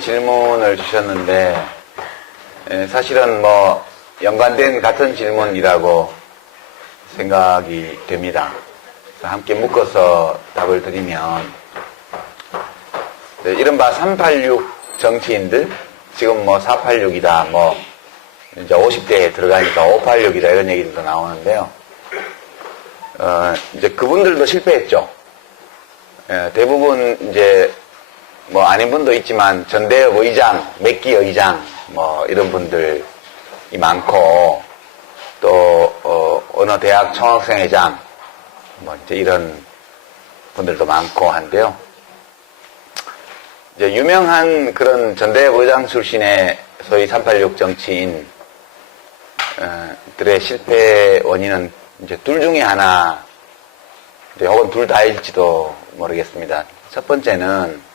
분이 질문을 주셨는데, 사실은 뭐 연관된 같은 질문이라고 생각이 됩니다. 함께 묶어서 답을 드리면, 이른바 386 정치인들, 지금 뭐 486이다, 뭐 이제 50대에 들어가니까 586이다 이런 얘기들도 나오는데요. 이제 그분들도 실패했죠. 대부분 이제 뭐 아닌 분도 있지만 전대협 의장, 맥기 의장 뭐 이런 분들이 많고, 또 어느 대학 총학생회장 뭐 이제 이런 분들도 많고 한데요. 이제 유명한 그런 전대협 의장 출신의 소위 386 정치인 들의 실패 원인은 이제 둘 중에 하나, 혹은 둘 다일지도 모르겠습니다. 첫 번째는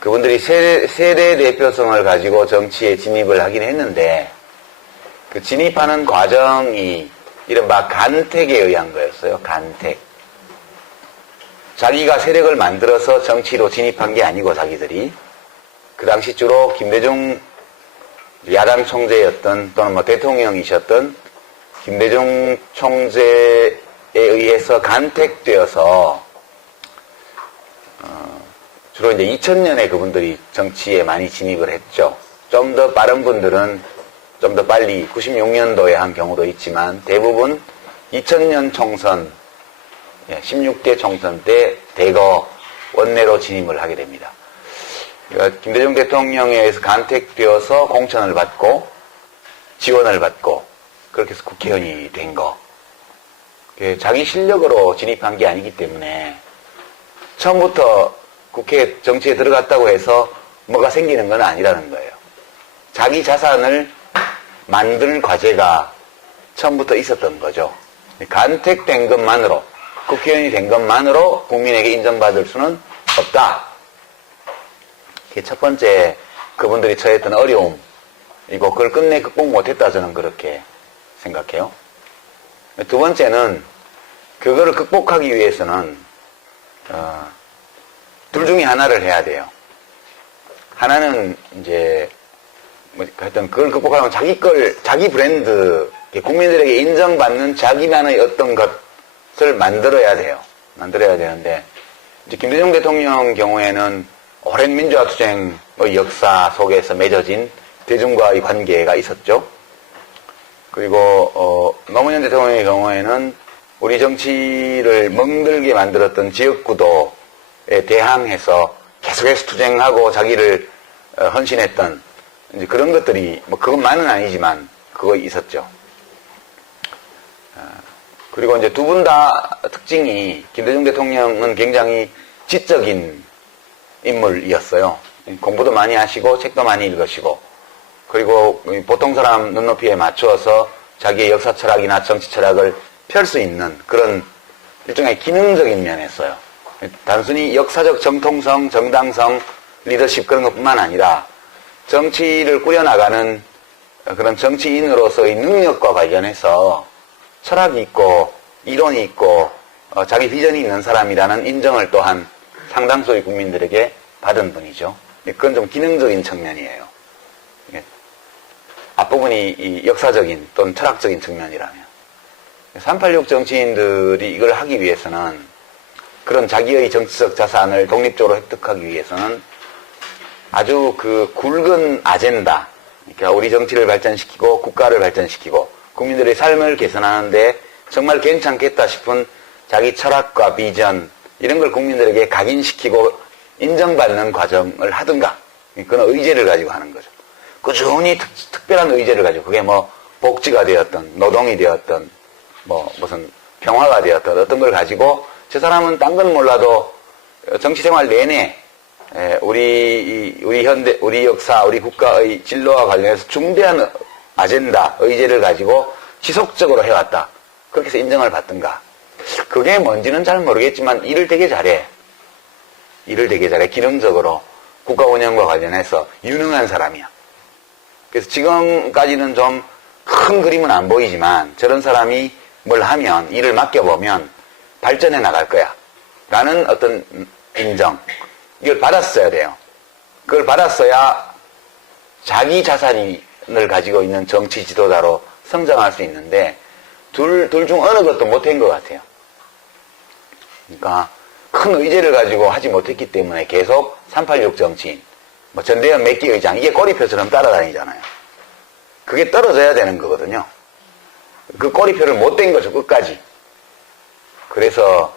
그분들이 세대 대표성을 가지고 정치에 진입을 하긴 했는데, 그 진입하는 과정이 이른바 간택에 의한 거였어요. 간택. 자기가 세력을 만들어서 정치로 진입한 게 아니고, 자기들이 그 당시 주로 김대중 야당 총재였던, 또는 뭐 대통령이셨던 김대중 총재에 의해서 간택되어서 주로 이제 2000년에 그분들이 정치에 많이 진입을 했죠. 좀 더 빠른 분들은 좀 더 빨리 96년도에 한 경우도 있지만, 대부분 2000년 총선, 16대 총선 때 대거 원내로 진입을 하게 됩니다. 그러니까 김대중 대통령에 의해서 간택되어서 공천을 받고 지원을 받고 그렇게 해서 국회의원이 된 거. 자기 실력으로 진입한 게 아니기 때문에 처음부터 국회 정치에 들어갔다고 해서 뭐가 생기는 건 아니라는 거예요. 자기 자산을 만들 과제가 처음부터 있었던 거죠. 간택된 것만으로, 국회의원이 된 것만으로 국민에게 인정받을 수는 없다. 그게 첫 번째 그분들이 처했던 어려움이고, 그걸 끝내 극복 못했다, 저는 그렇게 생각해요. 두 번째는 그거를 극복하기 위해서는 둘 중에 하나를 해야 돼요. 하나는 이제 하여튼 그걸 극복하려면 자기 브랜드, 국민들에게 인정받는 자기만의 어떤 것을 만들어야 돼요. 만들어야 되는데, 이제 김대중 대통령 경우에는 오랜 민주화 투쟁의 역사 속에서 맺어진 대중과의 관계가 있었죠. 그리고 노무현 대통령의 경우에는 우리 정치를 멍들게 만들었던 지역구도에 대항해서 계속해서 투쟁하고 자기를 헌신했던 이제 그런 것들이, 뭐 그것만은 아니지만 그거 있었죠. 그리고 이제 두 분 다 특징이, 김대중 대통령은 굉장히 지적인 인물이었어요. 공부도 많이 하시고 책도 많이 읽으시고, 그리고 보통 사람 눈높이에 맞추어서 자기의 역사 철학이나 정치 철학을 펼 수 있는 그런 일종의 기능적인 면에서요. 단순히 역사적 정통성, 정당성, 리더십 그런 것뿐만 아니라 정치를 꾸려나가는 그런 정치인으로서의 능력과 관련해서 철학이 있고 이론이 있고 자기 비전이 있는 사람이라는 인정을 또한 상당수의 국민들에게 받은 분이죠. 그건 좀 기능적인 측면이에요. 앞부분이 이 역사적인 또는 철학적인 측면이라면, 386 정치인들이 이걸 하기 위해서는, 그런 자기의 정치적 자산을 독립적으로 획득하기 위해서는 아주 그 굵은 아젠다, 그러니까 우리 정치를 발전시키고 국가를 발전시키고 국민들의 삶을 개선하는데 정말 괜찮겠다 싶은 자기 철학과 비전, 이런 걸 국민들에게 각인시키고 인정받는 과정을 하든가, 그건 의제를 가지고 하는 거죠. 꾸준히 특별한 의제를 가지고, 그게 뭐 복지가 되었던, 노동이 되었던, 뭐 무슨 평화가 되었던 어떤 걸 가지고, 저 사람은 딴 건 몰라도 정치 생활 내내 우리 현대, 우리 역사, 우리 국가의 진로와 관련해서 중대한 아젠다, 의제를 가지고 지속적으로 해왔다. 그렇게 해서 인정을 받든가. 그게 뭔지는 잘 모르겠지만 일을 되게 잘해. 기능적으로 국가 운영과 관련해서 유능한 사람이야. 그래서 지금까지는 좀 큰 그림은 안 보이지만 저런 사람이 뭘 하면, 일을 맡겨보면 발전해 나갈 거야 라는 어떤 인정, 이걸 받았어야 돼요. 그걸 받았어야 자기 자산을 가지고 있는 정치 지도자로 성장할 수 있는데 둘 중 어느 것도 못한 것 같아요. 그러니까 큰 의제를 가지고 하지 못했기 때문에 계속 386 정치인, 뭐 전대현 몇기 의장, 이게 꼬리표처럼 따라다니잖아요. 그게 떨어져야 되는 거거든요. 그 꼬리표를 못 댄 거죠, 끝까지. 그래서,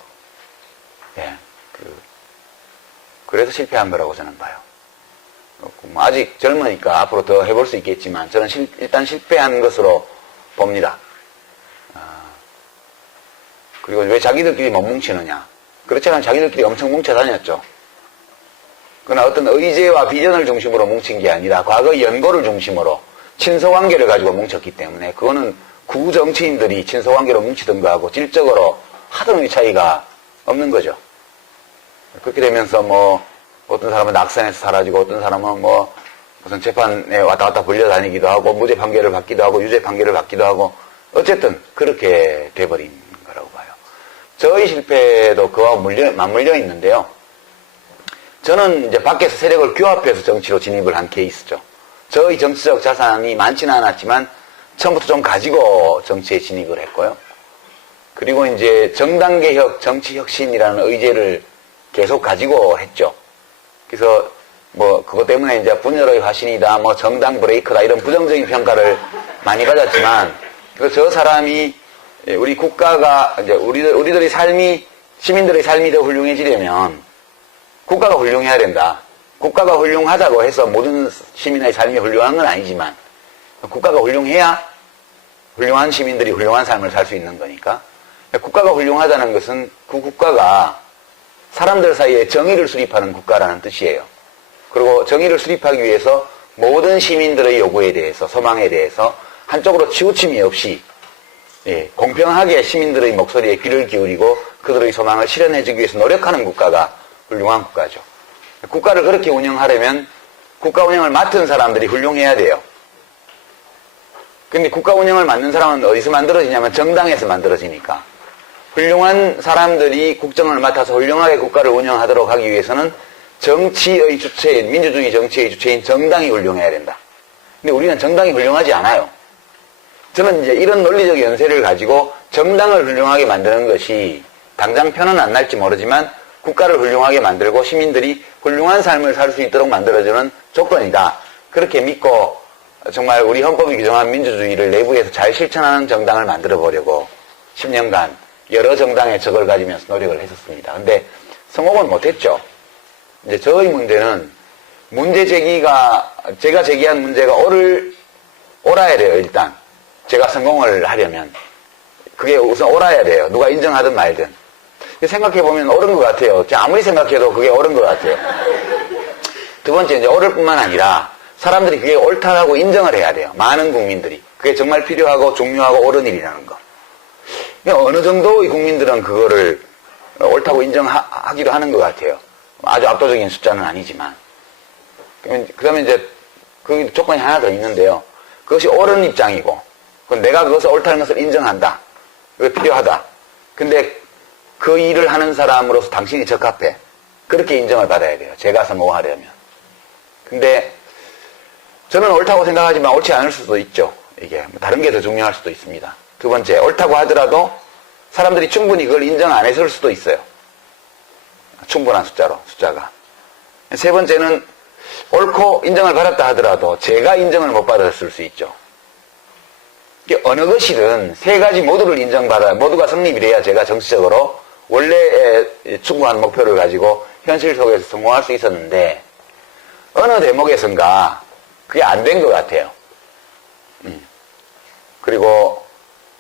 그래서 실패한 거라고 저는 봐요. 뭐 아직 젊으니까 앞으로 더 해볼 수 있겠지만, 저는 일단 실패한 것으로 봅니다. 그리고 왜 자기들끼리 못 뭉치느냐. 그렇지 않으면 자기들끼리 엄청 뭉쳐 다녔죠. 그러나 어떤 의제와 비전을 중심으로 뭉친 게 아니라 과거 연고를 중심으로 친서관계를 가지고 뭉쳤기 때문에 그거는 구정치인들이 친서관계로 뭉치던 거하고 질적으로 하등의 차이가 없는 거죠. 그렇게 되면서 뭐 어떤 사람은 낙선해서 사라지고 어떤 사람은 뭐 무슨 재판에 왔다 갔다 불려다니기도 하고 무죄 판결을 받기도 하고 유죄 판결을 받기도 하고 어쨌든 그렇게 돼버린 거라고 봐요. 저희 실패도 그와 맞물려 있는데요. 저는 이제 밖에서 세력을 규합해서 정치로 진입을 한 케이스죠. 저희 정치적 자산이 많지는 않았지만 처음부터 좀 가지고 정치에 진입을 했고요. 그리고 이제 정당개혁, 정치혁신이라는 의제를 계속 가지고 했죠. 그래서 뭐 그것 때문에 이제 분열의 화신이다, 뭐 정당 브레이크다 이런 부정적인 평가를 많이 받았지만 그래서 저 사람이 우리 국가가 이제 우리들의 삶이 시민들의 삶이 더 훌륭해지려면 국가가 훌륭해야 된다. 국가가 훌륭하다고 해서 모든 시민의 삶이 훌륭한 건 아니지만 국가가 훌륭해야 훌륭한 시민들이 훌륭한 삶을 살 수 있는 거니까 국가가 훌륭하다는 것은 그 국가가 사람들 사이에 정의를 수립하는 국가라는 뜻이에요. 그리고 정의를 수립하기 위해서 모든 시민들의 요구에 대해서 소망에 대해서 한쪽으로 치우침이 없이 공평하게 시민들의 목소리에 귀를 기울이고 그들의 소망을 실현해주기 위해서 노력하는 국가가 훌륭한 국가죠. 국가를 그렇게 운영하려면 국가 운영을 맡은 사람들이 훌륭해야 돼요. 근데 국가 운영을 맡는 사람은 어디서 만들어지냐면 정당에서 만들어지니까 훌륭한 사람들이 국정을 맡아서 훌륭하게 국가를 운영하도록 하기 위해서는 정치의 주체인, 민주주의 정치의 주체인 정당이 훌륭해야 된다. 근데 우리는 정당이 훌륭하지 않아요. 저는 이제 이런 논리적 연세를 가지고 정당을 훌륭하게 만드는 것이 당장 편은 안 날지 모르지만 국가를 훌륭하게 만들고 시민들이 훌륭한 삶을 살 수 있도록 만들어주는 조건이다. 그렇게 믿고 정말 우리 헌법이 규정한 민주주의를 내부에서 잘 실천하는 정당을 만들어 보려고 10년간 여러 정당의 적을 가지면서 노력을 했었습니다. 근데 성공은 못했죠. 이제 저의 문제는 문제 제기가 제가 제기한 문제가 옳아야 돼요. 일단 제가 성공을 하려면 그게 우선 옳아야 돼요. 누가 인정하든 말든. 생각해보면 옳은 것 같아요. 아무리 생각해도 그게 옳은 것 같아요. 두 번째, 이제 옳을 뿐만 아니라 사람들이 그게 옳다라고 인정을 해야 돼요. 많은 국민들이. 그게 정말 필요하고 중요하고 옳은 일이라는 거. 어느 정도의 국민들은 그거를 옳다고 인정하기도 하는 것 같아요. 아주 압도적인 숫자는 아니지만. 그 다음에 이제 그 조건이 하나 더 있는데요. 그것이 옳은 입장이고, 내가 그것을 옳다는 것을 인정한다. 그게 필요하다. 근데 그 일을 하는 사람으로서 당신이 적합해. 그렇게 인정을 받아야 돼요. 제가 성공하려면. 근데 저는 옳다고 생각하지만 옳지 않을 수도 있죠. 이게 다른 게 더 중요할 수도 있습니다. 두 번째, 옳다고 하더라도 사람들이 충분히 그걸 인정 안 했을 수도 있어요. 충분한 숫자가. 세 번째는 옳고 인정을 받았다 하더라도 제가 인정을 못 받았을 수 있죠. 어느 것이든 세 가지 모두를 인정받아야 모두가 성립이 돼야 제가 정치적으로 원래 추구한 목표를 가지고 현실 속에서 성공할 수 있었는데 어느 대목에선가 그게 안 된 것 같아요. 그리고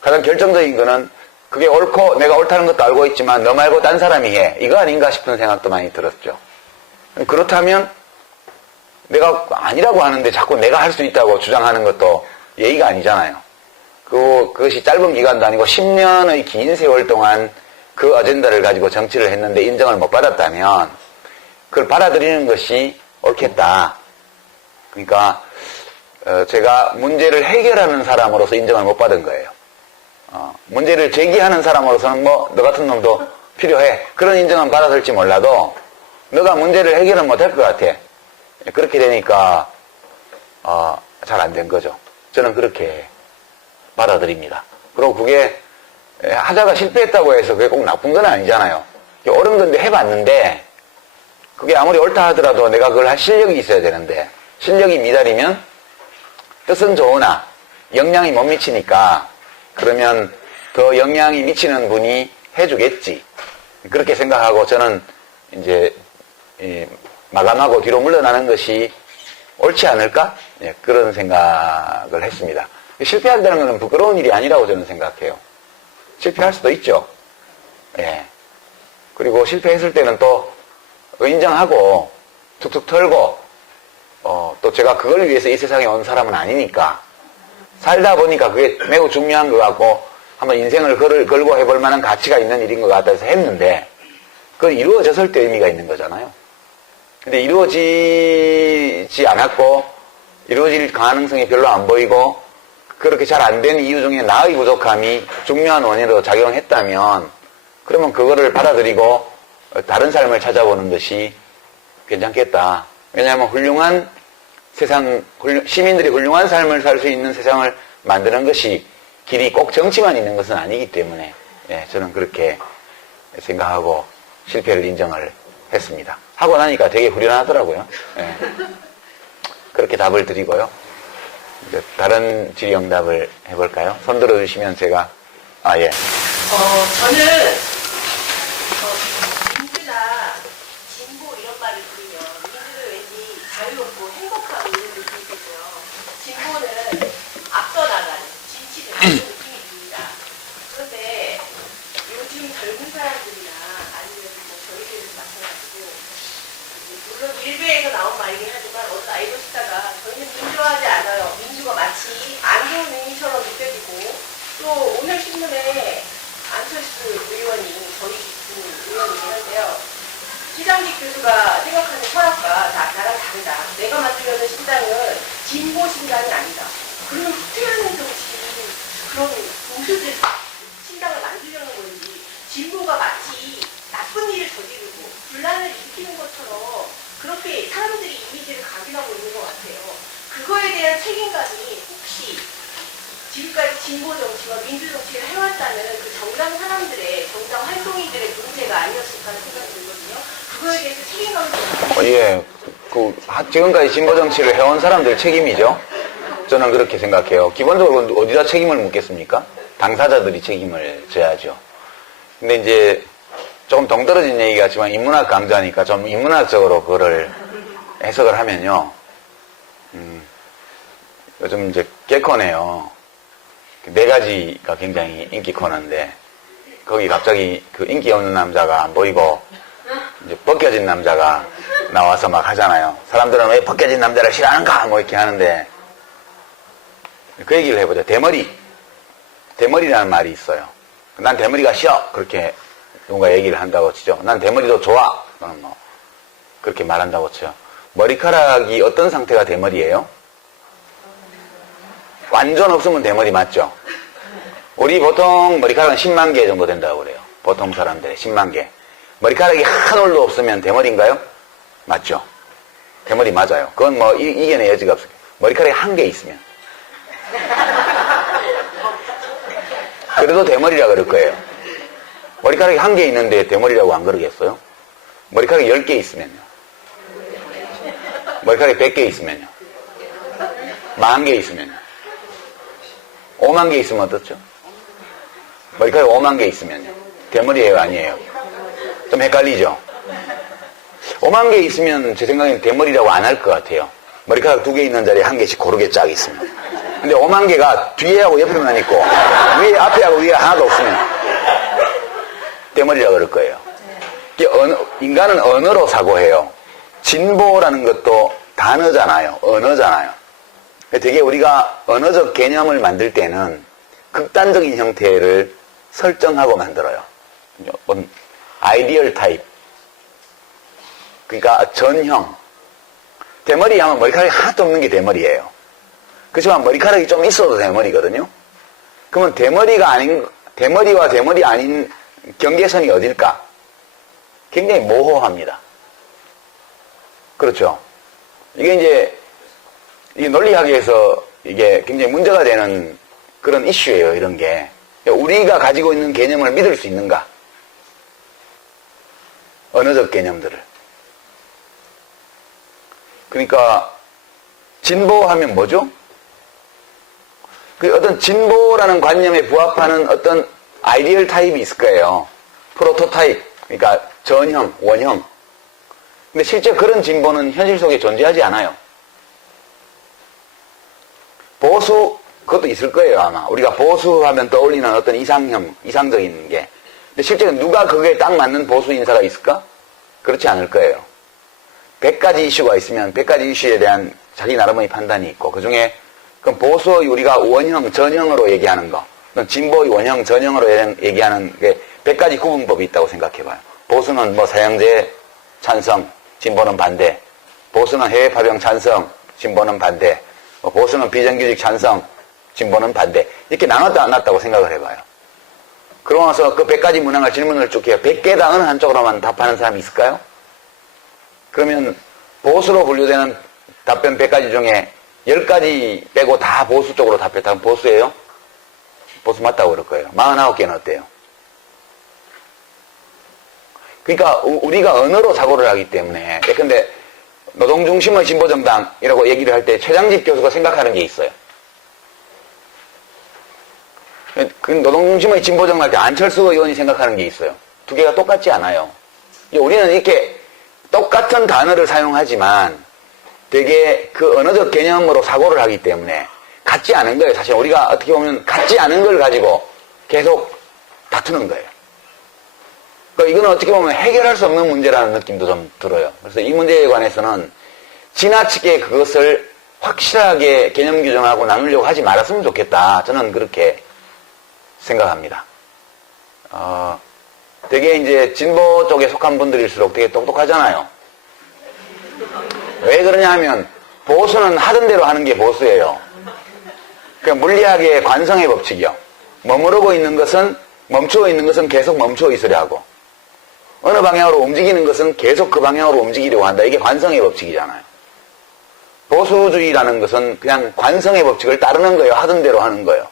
가장 결정적인 거는 그게 옳고 내가 옳다는 것도 알고 있지만 너 말고 딴 사람이 해. 이거 아닌가 싶은 생각도 많이 들었죠. 그렇다면 내가 아니라고 하는데 자꾸 내가 할 수 있다고 주장하는 것도 예의가 아니잖아요. 그것이 짧은 기간도 아니고 10년의 긴 세월 동안 그 어젠다를 가지고 정치를 했는데 인정을 못 받았다면 그걸 받아들이는 것이 옳겠다. 그러니까 제가 문제를 해결하는 사람으로서 인정을 못 받은 거예요. 문제를 제기하는 사람으로서는 너 같은 놈도 필요해. 그런 인정은 받았을지 몰라도 너가 문제를 해결은 못 할 것 같아. 그렇게 되니까 잘 안 된 거죠. 저는 그렇게 받아들입니다. 그리고 그게 하다가 실패했다고 해서 그게 꼭 나쁜 건 아니잖아요. 옳은 건데 해봤는데 그게 아무리 옳다 하더라도 내가 그걸 할 실력이 있어야 되는데 실력이 미달이면 뜻은 좋으나 영향이 못 미치니까 그러면 더 영향이 미치는 분이 해주겠지. 그렇게 생각하고 저는 이제 마감하고 뒤로 물러나는 것이 옳지 않을까? 예, 그런 생각을 했습니다. 실패한다는 것은 부끄러운 일이 아니라고 저는 생각해요. 실패할 수도 있죠. 예. 그리고 실패했을 때는 또 인정하고 툭툭 털고 또 제가 그걸 위해서 이 세상에 온 사람은 아니니까 살다 보니까 그게 매우 중요한 것 같고 한번 인생을 걸고 해볼 만한 가치가 있는 일인 것 같아서 했는데 그건 이루어졌을 때 의미가 있는 거잖아요. 근데 이루어지지 않았고 이루어질 가능성이 별로 안 보이고 그렇게 잘 안 된 이유 중에 나의 부족함이 중요한 원인으로 작용했다면 그러면 그거를 받아들이고 다른 삶을 찾아보는 것이 괜찮겠다. 왜냐하면 훌륭한 세상, 시민들이 훌륭한 삶을 살 수 있는 세상을 만드는 것이 길이 꼭 정치만 있는 것은 아니기 때문에 예, 저는 그렇게 생각하고 실패를 인정을 했습니다. 하고 나니까 되게 후련하더라고요. 예. 그렇게 답을 드리고요. 이제 다른 질의응답을 해볼까요? 손 들어주시면 제가 예. 저는 민주나 진보 이런 말을 들으면 민주는 왠지 자유롭고 행복하고 이런 느낌이 들고요. 진보는 앞서 나가는 진취된 그런 느낌이 듭니다. 그런데 요즘 젊은 사람들이나 아니면 뭐 저희들은 마찬가지고 물론 일베에서 나온 말이긴 하지만 어느 아이돌 스타가 저희는 민주화하지 않아요. 민주가 마치 안 좋은 의미처럼 느껴지고 또 오늘 신문에 안철수 의원이 저희 군 의원이긴 한데요. 시장직 교수가 생각하는 철학과 나랑 다르다. 내가 만들려는 신당은 진보 신당이 아니다. 그러면 특별한 정치 그런 보수들 신당을 만들려는 건지 진보가 마치 나쁜 일을 저지르고 분란을 일으키는 것처럼 그렇게 사람들이 이미지를 각인하고 있는 것 같아요. 그거에 대한 책임감이 혹시 지금까지 진보 정치와 민주 정치를 해왔다는 그 정당 사람들의, 정당 활동인들의 문제가 아니었을까 하는 생각이 들거든요. 그거에 대해서 책임감을 좀 예, 지금까지 진보 정치를 해온 사람들 책임이죠. 저는 그렇게 생각해요. 기본적으로 어디다 책임을 묻겠습니까? 당사자들이 책임을 져야죠. 근데 이제 조금 동떨어진 얘기 같지만 인문학 강좌니까 좀 인문학적으로 그거를 해석을 하면요. 요즘 이제 개콘에요. 네 가지가 굉장히 인기 코너인데 거기 갑자기 그 인기 없는 남자가 안 보이고 이제 벗겨진 남자가 나와서 막 하잖아요. 사람들은 왜 벗겨진 남자를 싫어하는가 뭐 이렇게 하는데 그 얘기를 해보죠. 대머리라는 말이 있어요. 난 대머리가 싫어 그렇게 누군가 얘기를 한다고 치죠. 난 대머리도 좋아 그럼 뭐 그렇게 말한다고 쳐요. 머리카락이 어떤 상태가 대머리예요? 완전 없으면 대머리 맞죠? 우리 보통 머리카락은 10만 개 정도 된다고 그래요. 보통 사람들의 10만 개. 머리카락이 한 올도 없으면 대머리인가요? 맞죠? 대머리 맞아요. 그건 뭐 이겨낼 여지가 없어요. 머리카락이 한 개 있으면. 그래도 대머리라 그럴 거예요. 머리카락이 한 개 있는데 대머리라고 안 그러겠어요? 머리카락이 10개 있으면요. 머리카락이 100개 있으면요. 10,000개 있으면요. 5만 개 있으면 어떻죠? 머리카락이 5만 개 있으면요. 대머리예요, 아니에요? 좀 헷갈리죠? 5만 개 있으면 제 생각에는 대머리라고 안 할 것 같아요. 머리카락 2개 있는 자리에 1개씩 고르게 쫙 있으면. 근데 5만 개가 뒤에하고 옆에만 있고 위에 앞에하고 위에 하나도 없으면 대머리라고 그럴 거예요. 인간은 언어로 사고해요. 진보라는 것도 단어잖아요. 언어잖아요. 되게 우리가 언어적 개념을 만들 때는 극단적인 형태를 설정하고 만들어요. 아이디얼 타입. 그러니까 전형. 대머리 하면 머리카락이 하나도 없는 게 대머리예요. 그렇지만 머리카락이 좀 있어도 대머리거든요. 그러면 대머리와 대머리 아닌 경계선이 어딜까? 굉장히 모호합니다. 그렇죠. 이게 이제 이 논리학에서 이게 굉장히 문제가 되는 그런 이슈예요, 이런 게. 우리가 가지고 있는 개념을 믿을 수 있는가? 언어적 개념들을. 그러니까 진보하면 뭐죠? 그 어떤 진보라는 관념에 부합하는 어떤 아이디얼 타입이 있을 거예요. 프로토타입, 그러니까 전형, 원형. 근데 실제 그런 진보는 현실 속에 존재하지 않아요. 보수, 그것도 있을 거예요, 아마. 우리가 보수하면 떠올리는 어떤 이상형, 이상적인 게. 근데 실제 누가 그게 딱 맞는 보수 인사가 있을까? 그렇지 않을 거예요. 100가지 이슈가 있으면 100가지 이슈에 대한 자기 나름의 판단이 있고, 그 중에 그럼 보수의 우리가 원형, 전형으로 얘기하는 거, 진보의 원형, 전형으로 얘기하는 게 100가지 구분법이 있다고 생각해봐요. 보수는 뭐 사형제 찬성, 진보는 반대. 보수는 해외 파병 찬성, 진보는 반대. 보수는 비정규직 찬성, 진보는 반대. 이렇게 나눴다고 생각을 해봐요. 그러고 나서 그 100가지 문항을 질문을 쭉 해요. 100개 다 어느 한쪽으로만 답하는 사람이 있을까요? 그러면 보수로 분류되는 답변 100가지 중에 10가지 빼고 다 보수 쪽으로 답했다면 보수예요? 보수 맞다고 그럴 거예요. 49개는 어때요? 그러니까 우리가 언어로 사고를 하기 때문에. 근데 노동중심의 진보정당이라고 얘기를 할 때 최장집 교수가 생각하는 게 있어요. 그 노동중심의 진보정당 할 때 안철수 의원이 생각하는 게 있어요. 두 개가 똑같지 않아요. 우리는 이렇게 똑같은 단어를 사용하지만 되게 그 언어적 개념으로 사고를 하기 때문에 같지 않은 거예요. 사실 우리가 어떻게 보면 같지 않은 걸 가지고 계속 다투는 거예요. 그러니까 이거는 어떻게 보면 해결할 수 없는 문제라는 느낌도 좀 들어요. 그래서 이 문제에 관해서는 지나치게 그것을 확실하게 개념 규정하고 나누려고 하지 말았으면 좋겠다. 저는 그렇게 생각합니다. 되게 이제 진보 쪽에 속한 분들일수록 되게 똑똑하잖아요. 왜 그러냐 하면 보수는 하던 대로 하는 게 보수예요. 그러니까 물리학의 관성의 법칙이요. 머무르고 있는 것은, 멈추어 있는 것은 계속 멈추어 있으려 하고, 어느 방향으로 움직이는 것은 계속 그 방향으로 움직이려고 한다. 이게 관성의 법칙이잖아요. 보수주의라는 것은 그냥 관성의 법칙을 따르는 거예요. 하던 대로 하는 거예요.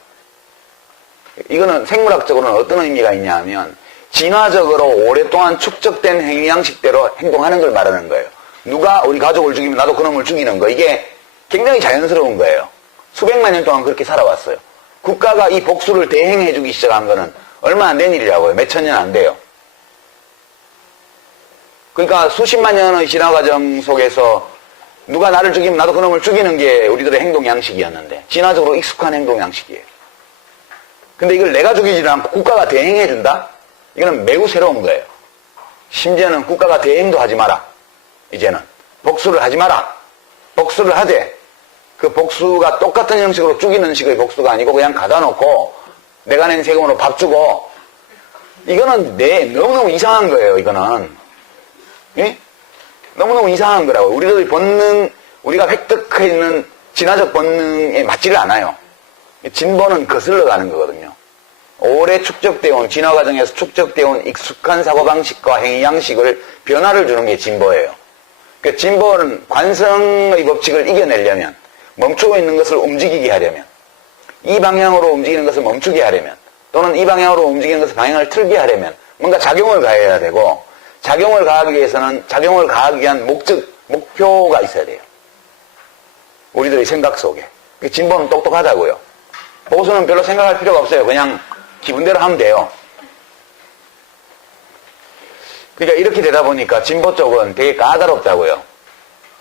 이거는 생물학적으로는 어떤 의미가 있냐 하면 진화적으로 오랫동안 축적된 행위양식대로 행동하는 걸 말하는 거예요. 누가 우리 가족을 죽이면 나도 그놈을 죽이는 거. 이게 굉장히 자연스러운 거예요. 수백만 년 동안 그렇게 살아왔어요. 국가가 이 복수를 대행해주기 시작한 거는 얼마 안 된 일이라고요. 몇천 년 안 돼요. 그러니까 수십만 년의 진화 과정 속에서 누가 나를 죽이면 나도 그놈을 죽이는 게 우리들의 행동 양식이었는데 진화적으로 익숙한 행동 양식이에요. 근데 이걸 내가 죽이지 않고 국가가 대행해준다? 이거는 매우 새로운 거예요. 심지어는 국가가 대행도 하지 마라. 이제는 복수를 하지 마라. 복수를 하되 그 복수가 똑같은 형식으로 죽이는 식의 복수가 아니고 그냥 가다 놓고 내가 낸 세금으로 밥 주고, 이거는 너무너무 이상한 거예요. 이거는 예? 너무너무 이상한 거라고요. 우리들의 본능, 우리가 획득해 있는 진화적 본능에 맞지를 않아요. 진보는 거슬러 가는 거거든요. 오래 축적되어 온, 진화 과정에서 축적되어 온 익숙한 사고방식과 행위 양식을 변화를 주는 게 진보예요. 그러니까 진보는 관성의 법칙을 이겨내려면, 멈추고 있는 것을 움직이게 하려면, 이 방향으로 움직이는 것을 멈추게 하려면, 또는 이 방향으로 움직이는 것을 방향을 틀게 하려면 뭔가 작용을 가해야 되고, 작용을 가하기 위해서는 작용을 가하기 위한 목표가 있어야 돼요. 우리들의 생각 속에. 진보는 똑똑하다고요. 보수는 별로 생각할 필요가 없어요. 그냥 기분대로 하면 돼요. 그러니까 이렇게 되다 보니까 진보 쪽은 되게 까다롭다고요.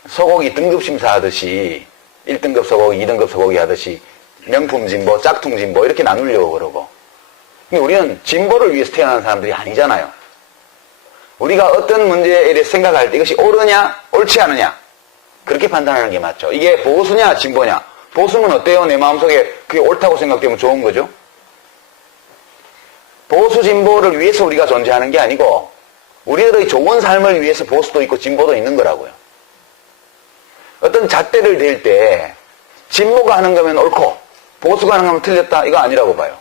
소고기 등급 심사하듯이 1등급 소고기, 2등급 소고기 하듯이 명품 진보, 짝퉁 진보 이렇게 나누려고 그러고. 근데 우리는 진보를 위해서 태어난 사람들이 아니잖아요. 우리가 어떤 문제에 대해서 생각할 때 이것이 옳으냐, 옳지 않으냐 그렇게 판단하는 게 맞죠. 이게 보수냐, 진보냐. 보수는 어때요? 내 마음속에 그게 옳다고 생각되면 좋은 거죠. 보수 진보를 위해서 우리가 존재하는 게 아니고 우리들의 좋은 삶을 위해서 보수도 있고 진보도 있는 거라고요. 어떤 잣대를 댈 때 진보가 하는 거면 옳고 보수가 하는 거면 틀렸다 이거 아니라고 봐요.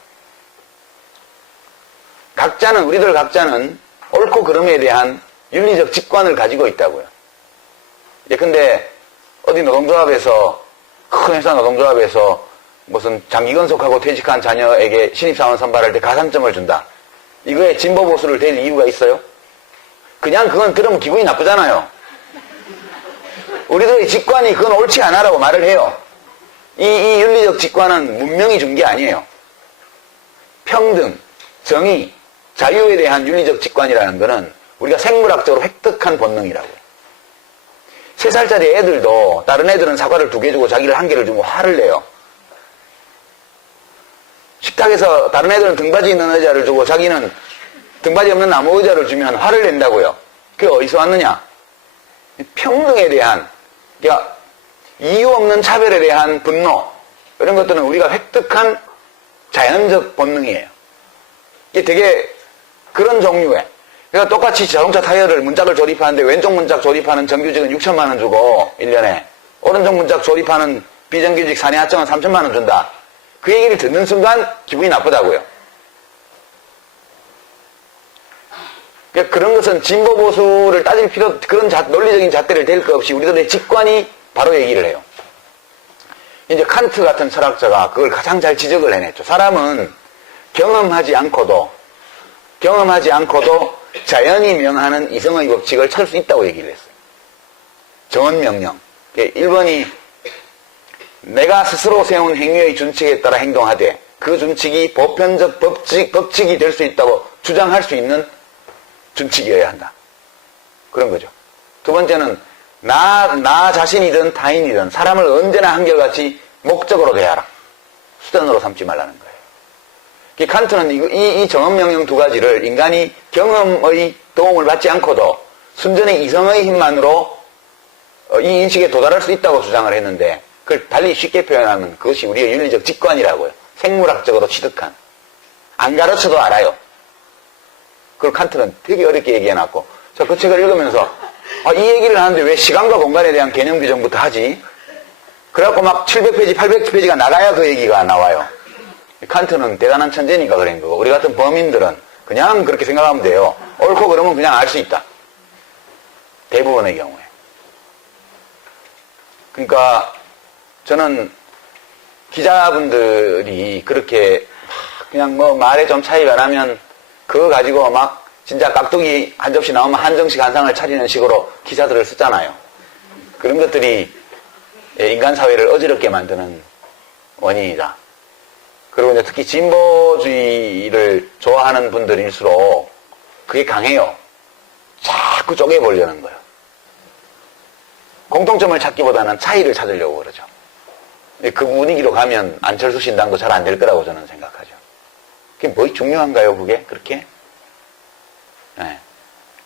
우리들 각자는 옳고 그름에 대한 윤리적 직관을 가지고 있다고요. 근데 어디 노동조합에서, 큰 회사 노동조합에서 무슨 장기근속하고 퇴직한 자녀에게 신입사원 선발할 때 가산점을 준다. 이거에 진보 보수를 댈 이유가 있어요? 그냥 그건 들으면 기분이 나쁘잖아요. 우리들의 직관이 그건 옳지 않아라고 말을 해요. 이 윤리적 직관은 문명이 준 게 아니에요. 평등, 정의, 자유에 대한 윤리적 직관이라는 것은 우리가 생물학적으로 획득한 본능이라고요. 3살짜리 애들도 다른 애들은 사과를 2개 주고 자기를 1개를 주고 화를 내요. 식탁에서 다른 애들은 등받이 있는 의자를 주고 자기는 등받이 없는 나무 의자를 주면 화를 낸다고요. 그게 어디서 왔느냐? 평등에 대한, 그러니까 이유 없는 차별에 대한 분노, 이런 것들은 우리가 획득한 자연적 본능이에요. 이게 되게 그런 종류의, 그러니까 똑같이 자동차 타이어를 문짝을 조립하는데 왼쪽 문짝 조립하는 정규직은 6천만 원 주고 1년에 오른쪽 문짝 조립하는 비정규직 사내 하청은 3천만 원 준다. 그 얘기를 듣는 순간 기분이 나쁘다고요. 그러니까 그런 것은 진보 보수를 따질 필요, 그런 논리적인 잣대를 댈 것 없이 우리들의 직관이 바로 얘기를 해요. 이제 칸트 같은 철학자가 그걸 가장 잘 지적을 해냈죠. 사람은 경험하지 않고도 자연이 명하는 이성의 법칙을 찾을 수 있다고 얘기를 했어요. 정언명령. 1번이 내가 스스로 세운 행위의 준칙에 따라 행동하되 그 준칙이 보편적 법칙이 될 수 있다고 주장할 수 있는 준칙이어야 한다. 그런 거죠. 2번째는 나 자신이든 타인이든 사람을 언제나 한결같이 목적으로 대하라. 수단으로 삼지 말라는 거예요. 칸트는 이 정언명령 2가지를 인간이 경험의 도움을 받지 않고도 순전히 이성의 힘만으로 이 인식에 도달할 수 있다고 주장을 했는데 그걸 달리 쉽게 표현하면 그것이 우리의 윤리적 직관이라고요. 생물학적으로 취득한. 안 가르쳐도 알아요. 그걸 칸트는 되게 어렵게 얘기해놨고 그 책을 읽으면서 이 얘기를 하는데 왜 시간과 공간에 대한 개념 규정부터 하지? 그래갖고 막 700페이지, 800페이지가 나가야 그 얘기가 나와요. 칸트는 대단한 천재니까 그런 거고 우리 같은 범인들은 그냥 그렇게 생각하면 돼요. 옳고 그러면 그냥 알 수 있다. 대부분의 경우에. 그러니까 저는 기자분들이 그렇게 그냥 뭐 말에 좀 차이가 나면 그거 가지고 막 진짜 깍두기 한 접시 나오면 한정식 한 상을 차리는 식으로 기사들을 쓰잖아요. 그런 것들이 인간 사회를 어지럽게 만드는 원인이다. 그리고 이제 특히 진보주의를 좋아하는 분들일수록 그게 강해요. 자꾸 쪼개보려는 거예요. 공통점을 찾기보다는 차이를 찾으려고 그러죠. 그 분위기로 가면 안철수 신당도 잘 안 될 거라고 저는 생각하죠. 그게 뭐 중요한가요, 그게? 그렇게? 네.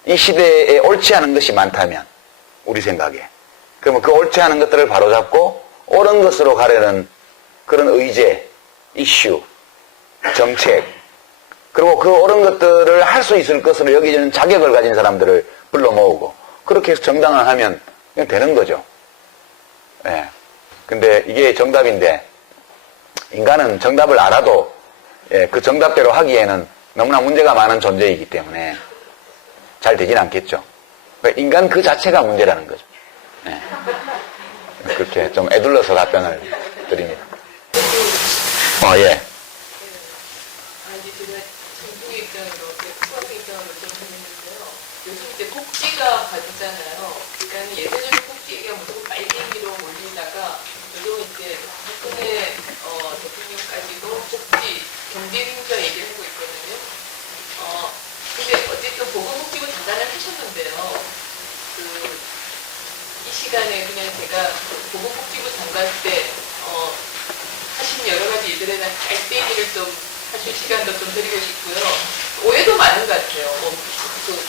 이 시대에 옳지 않은 것이 많다면, 우리 생각에. 그러면 그 옳지 않은 것들을 바로잡고 옳은 것으로 가려는 그런 의제, 이슈, 정책, 그리고 그 옳은 것들을 할 수 있을 것으로 여기는 자격을 가진 사람들을 불러 모으고, 그렇게 해서 정당을 하면 그냥 되는 거죠. 예. 근데 이게 정답인데, 인간은 정답을 알아도, 그 정답대로 하기에는 너무나 문제가 많은 존재이기 때문에 잘 되진 않겠죠. 그러니까 인간 그 자체가 문제라는 거죠. 예. 그렇게 좀 애둘러서 답변을 드립니다. 예. 이제 제가 정부의 입장으로, 수학의 입장으로 좀 보는데요. 요즘 이제 복지가 가지잖아요. 그러니까 예전에 복지 얘기가 무조건 빨갱이로 몰리다가 요즘 이제 박근혜 대통령까지도 복지, 경제민주화 얘기를 하고 있거든요. 근데 어쨌든 보건복지부 장관을 하셨는데요. 이 시간에 그냥 제가 보건복지부 장관 때 하신 여러 가지 일들에 대한 깔때기를 좀 하실 시간도 좀 드리고 싶고요. 오해도 많은 것 같아요.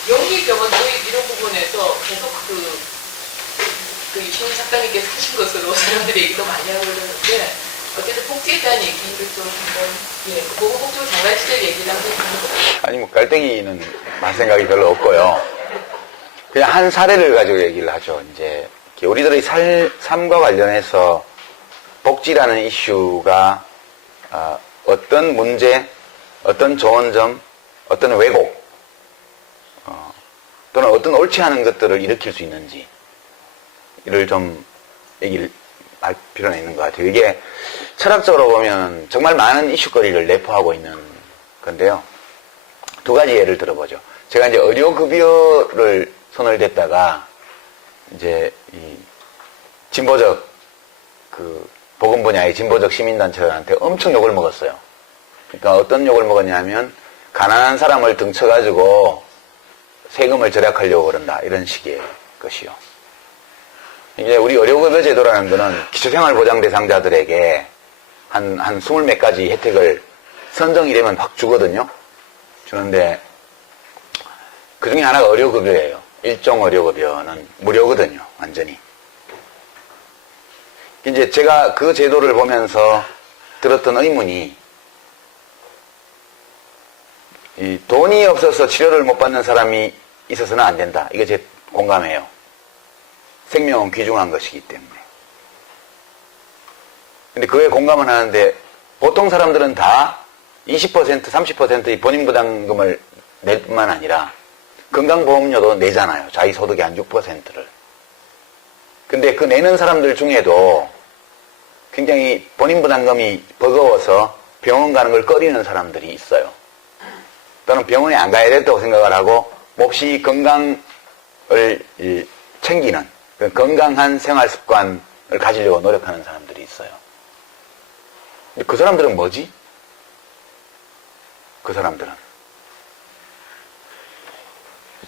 영리병원 이런 부분에서 계속 이시훈 작가님께서 하신 것으로 사람들이 얘기도 많이 하고 그러는데 어쨌든 복지에 대한 얘기를 좀 한번 보건복지부 장관 시절 얘기를 한번 해보세요. 아니 뭐 깔때기는 할 생각이 별로 없고요. 그냥 한 사례를 가지고 얘기를 하죠. 이제 우리들의 삶과 관련해서 복지라는 이슈가 어떤 문제, 어떤 좋은 점, 어떤 왜곡 또는 어떤 옳지 않은 것들을 일으킬 수 있는지를 좀 얘기를 할 필요는 있는 것 같아요. 이게 철학적으로 보면 정말 많은 이슈거리를 내포하고 있는 건데요. 두 가지 예를 들어보죠. 제가 이제 의료급여를 손을 댔다가 이제 이 진보적 그 보건 분야의 진보적 시민단체들한테 엄청 욕을 먹었어요. 그러니까 어떤 욕을 먹었냐면 가난한 사람을 등쳐가지고 세금을 절약하려고 그런다 이런 식의 것이요. 이제 우리 의료급여 제도라는 거는 기초생활보장 대상자들에게 한 20몇 가지 혜택을 선정이 되면 확 주거든요. 주는데 그 중에 하나가 의료급여예요. 일종 의료급여는 무료거든요. 완전히. 이제 제가 그 제도를 보면서 들었던 의문이 이 돈이 없어서 치료를 못 받는 사람이 있어서는 안 된다. 이거 제 공감해요. 생명은 귀중한 것이기 때문에. 근데 그에 공감은 하는데 보통 사람들은 다 20%, 30%의 본인 부담금을 낼 뿐만 아니라 건강보험료도 내잖아요. 자기 소득의 한 6%를. 근데 그 내는 사람들 중에도 굉장히 본인 부담금이 버거워서 병원 가는 걸 꺼리는 사람들이 있어요. 또는 병원에 안 가야 된다고 생각을 하고 몹시 건강을 챙기는 건강한 생활 습관을 가지려고 노력하는 사람들이 있어요. 그 사람들은 뭐지? 그 사람들은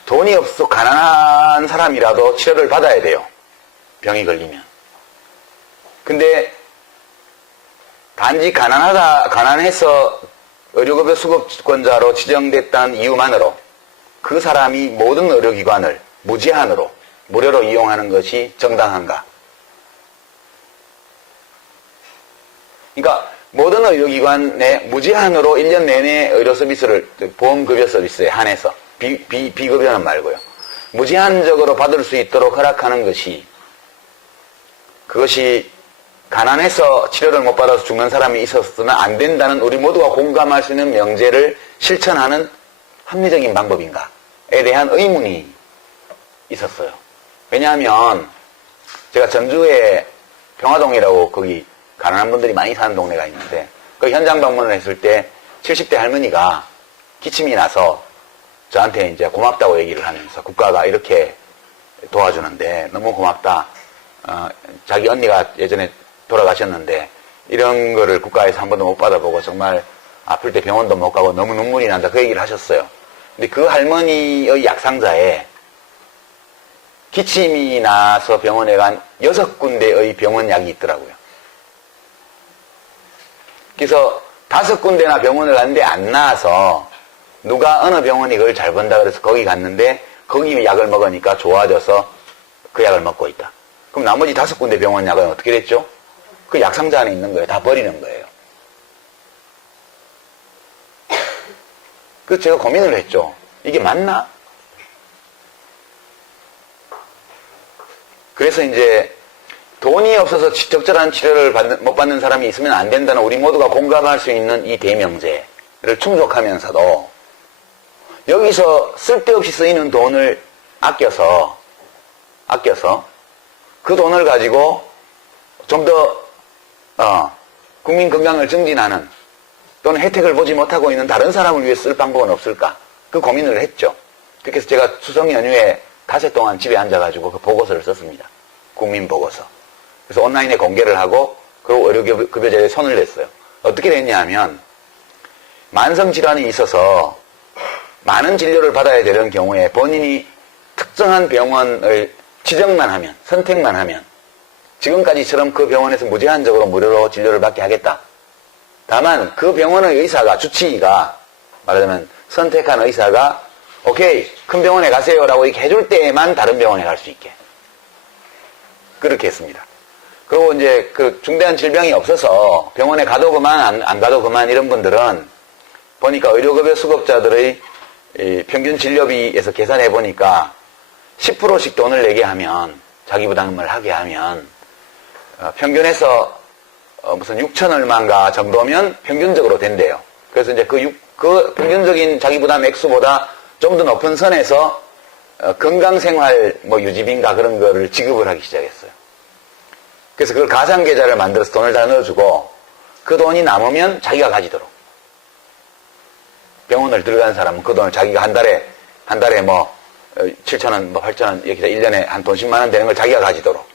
돈이 없어 가난한 사람이라도 치료를 받아야 돼요. 병이 걸리면. 근데 단지 가난해서 의료급여 수급권자로 지정됐다는 이유만으로 그 사람이 모든 의료기관을 무제한으로 무료로 이용하는 것이 정당한가? 그러니까 모든 의료기관에 무제한으로 1년 내내 의료 서비스를 보험급여 서비스에 한해서 비급여는 말고요. 무제한적으로 받을 수 있도록 허락하는 것이 그것이 가난해서 치료를 못 받아서 죽는 사람이 있었으면 안 된다는 우리 모두가 공감할 수 있는 명제를 실천하는 합리적인 방법인가에 대한 의문이 있었어요. 왜냐하면 제가 전주에 평화동이라고 거기 가난한 분들이 많이 사는 동네가 있는데 그 현장 방문을 했을 때 70대 할머니가 기침이 나서 저한테 이제 고맙다고 얘기를 하면서 국가가 이렇게 도와주는데 너무 고맙다. 자기 언니가 예전에 돌아가셨는데 이런 거를 국가에서 한 번도 못 받아보고 정말 아플 때 병원도 못 가고 너무 눈물이 난다. 그 얘기를 하셨어요. 근데 그 할머니의 약상자에 기침이 나서 병원에 간 6군데의 병원약이 있더라고요. 그래서 5군데나 병원을 갔는데 안 나와서 누가 어느 병원이 그걸 잘 본다 그래서 거기 갔는데 거기 약을 먹으니까 좋아져서 그 약을 먹고 있다. 그럼 나머지 5군데 병원 약은 어떻게 됐죠? 그 약상자 안에 있는 거예요. 다 버리는 거예요. 그래서 제가 고민을 했죠. 이게 맞나? 그래서 이제 돈이 없어서 적절한 치료를 못 받는 사람이 있으면 안 된다는 우리 모두가 공감할 수 있는 이 대명제를 충족하면서도 여기서 쓸데없이 쓰이는 돈을 아껴서 그 돈을 가지고 좀 더 국민 건강을 증진하는 또는 혜택을 보지 못하고 있는 다른 사람을 위해 쓸 방법은 없을까? 그 고민을 했죠. 그래서 제가 추석 연휴에 닷새 동안 집에 앉아가지고 그 보고서를 썼습니다. 국민보고서. 그래서 온라인에 공개를 하고 그리고 의료급여제에 손을 냈어요. 어떻게 됐냐 하면 만성질환이 있어서 많은 진료를 받아야 되는 경우에 본인이 특정한 병원을 지정만 하면, 선택만 하면 지금까지처럼 그 병원에서 무제한적으로 무료로 진료를 받게 하겠다. 다만 그 병원의 의사가, 주치의가 말하자면 선택한 의사가 오케이 큰 병원에 가세요라고 이렇게 해줄 때에만 다른 병원에 갈 수 있게 그렇게 했습니다. 그리고 이제 그 중대한 질병이 없어서 병원에 가도 그만 안 가도 그만 이런 분들은 보니까 의료급여 수급자들의 평균 진료비에서 계산해 보니까 10%씩 돈을 내게 하면 자기 부담을 하게 하면 평균에서 무슨 6천 얼마인가 정도면 평균적으로 된대요. 그래서 이제 그 평균적인 자기 부담 액수보다 좀 더 높은 선에서 건강생활 유지비인가 그런 거를 지급을 하기 시작했어요. 그래서 그걸 가상계좌를 만들어서 돈을 다 넣어주고 그 돈이 남으면 자기가 가지도록. 병원을 들어간 사람은 그 돈을 자기가 한 달에 뭐 7,000원, 뭐 8,000원 이렇게 해서 1년에 한 돈 10만 원 되는 걸 자기가 가지도록.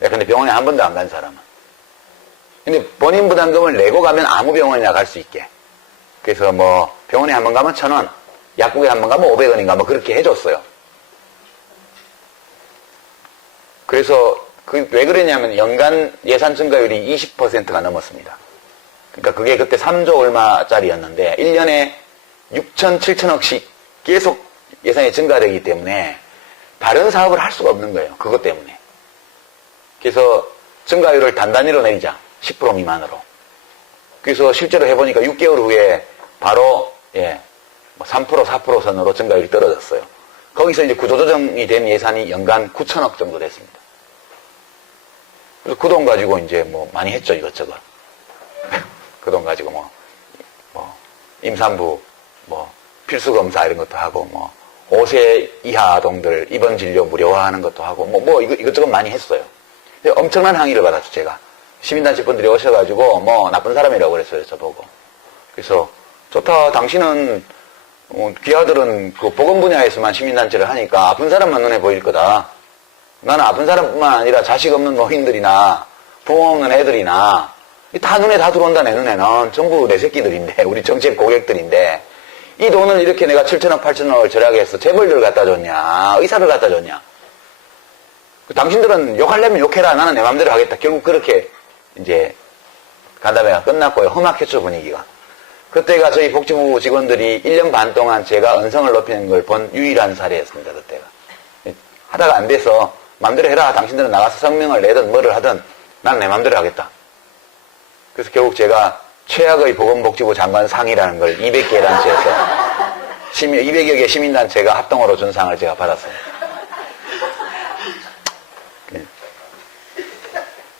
근데 병원에 한 번도 안 간 사람은. 근데 본인 부담금을 내고 가면 아무 병원이나 갈 수 있게. 그래서 뭐 병원에 한 번 가면 1,000원, 약국에 한 번 가면 500원인가 뭐 그렇게 해줬어요. 그래서 왜 그러냐면 연간 예산 증가율이 20%가 넘었습니다. 그러니까 그게 그때 3조 얼마짜리였는데 1년에 6천, 7천억씩 계속 예산이 증가되기 때문에 다른 사업을 할 수가 없는 거예요. 그것 때문에. 그래서 증가율을 단단히로 내리자. 10% 미만으로. 그래서 실제로 해보니까 6개월 후에 바로 3%, 4% 선으로 증가율이 떨어졌어요. 거기서 이제 구조조정이 된 예산이 연간 9천억 정도 됐습니다. 그래서 그 돈 가지고 이제 뭐 많이 했죠, 이것저것. 그 돈 가지고 뭐 임산부 필수검사 이런 것도 하고 5세 이하 아동들 입원 진료 무료화하는 것도 하고 이것저것 많이 했어요. 엄청난 항의를 받았죠, 제가. 시민단체 분들이 오셔가지고 나쁜 사람이라고 그랬어요, 저보고. 그래서 좋다, 당신은 귀하들은 그 보건 분야에서만 시민단체를 하니까 아픈 사람만 눈에 보일 거다. 나는 아픈 사람뿐만 아니라 자식 없는 노인들이나 부모 없는 애들이나 다 눈에 다 들어온다. 내 눈에는 전부 내 새끼들인데, 우리 정책 고객들인데 이 돈을 이렇게 내가 7천억 8천억을 절약해 해서 재벌들을 갖다 줬냐, 의사를 갖다 줬냐. 당신들은 욕하려면 욕해라, 나는 내 맘대로 하겠다. 결국 그렇게 이제 간담회가 끝났고요. 험악했죠, 분위기가. 그때가 저희 복지부 직원들이 1년 반 동안 제가 언성을 높이는 걸 본 유일한 사례였습니다. 그때가. 하다가 안 돼서 맘대로 해라. 당신들은 나가서 성명을 내든 뭐를 하든 나는 내 맘대로 하겠다. 그래서 결국 제가 최악의 보건복지부 장관 상이라는 걸 200개 단체에서 200여 개 시민단체가 합동으로 준 상을 제가 받았어요.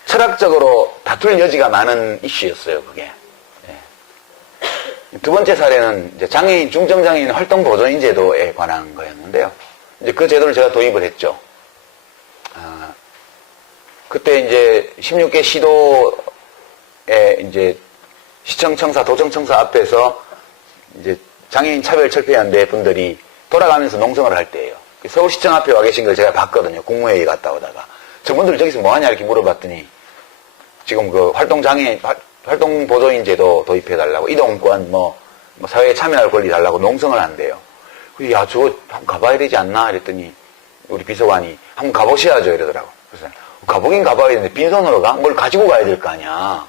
철학적으로 다툴 여지가 많은 이슈였어요, 그게. 두 번째 사례는 이제 장애인, 중증장애인 활동보조인 제도에 관한 거였는데요. 이제 그 제도를 제가 도입을 했죠. 그때 이제 16개 시도에 이제 시청청사, 도청청사 앞에서 이제 장애인 차별철폐연대 분들이 돌아가면서 농성을 할 때예요. 서울시청 앞에 와 계신 걸 제가 봤거든요. 국무회의 갔다 오다가. 저분들 저기서 뭐 하냐 이렇게 물어봤더니 지금 그 활동보조인 제도 도입해달라고, 이동권, 사회에 참여할 권리 달라고 농성을 한대요. 야, 저거 한번 가봐야 되지 않나? 이랬더니, 우리 비서관이 한번 가보셔야죠. 이러더라고. 그래서, 가보긴 가봐야 되는데, 빈손으로 가? 뭘 가지고 가야 될 거 아니야.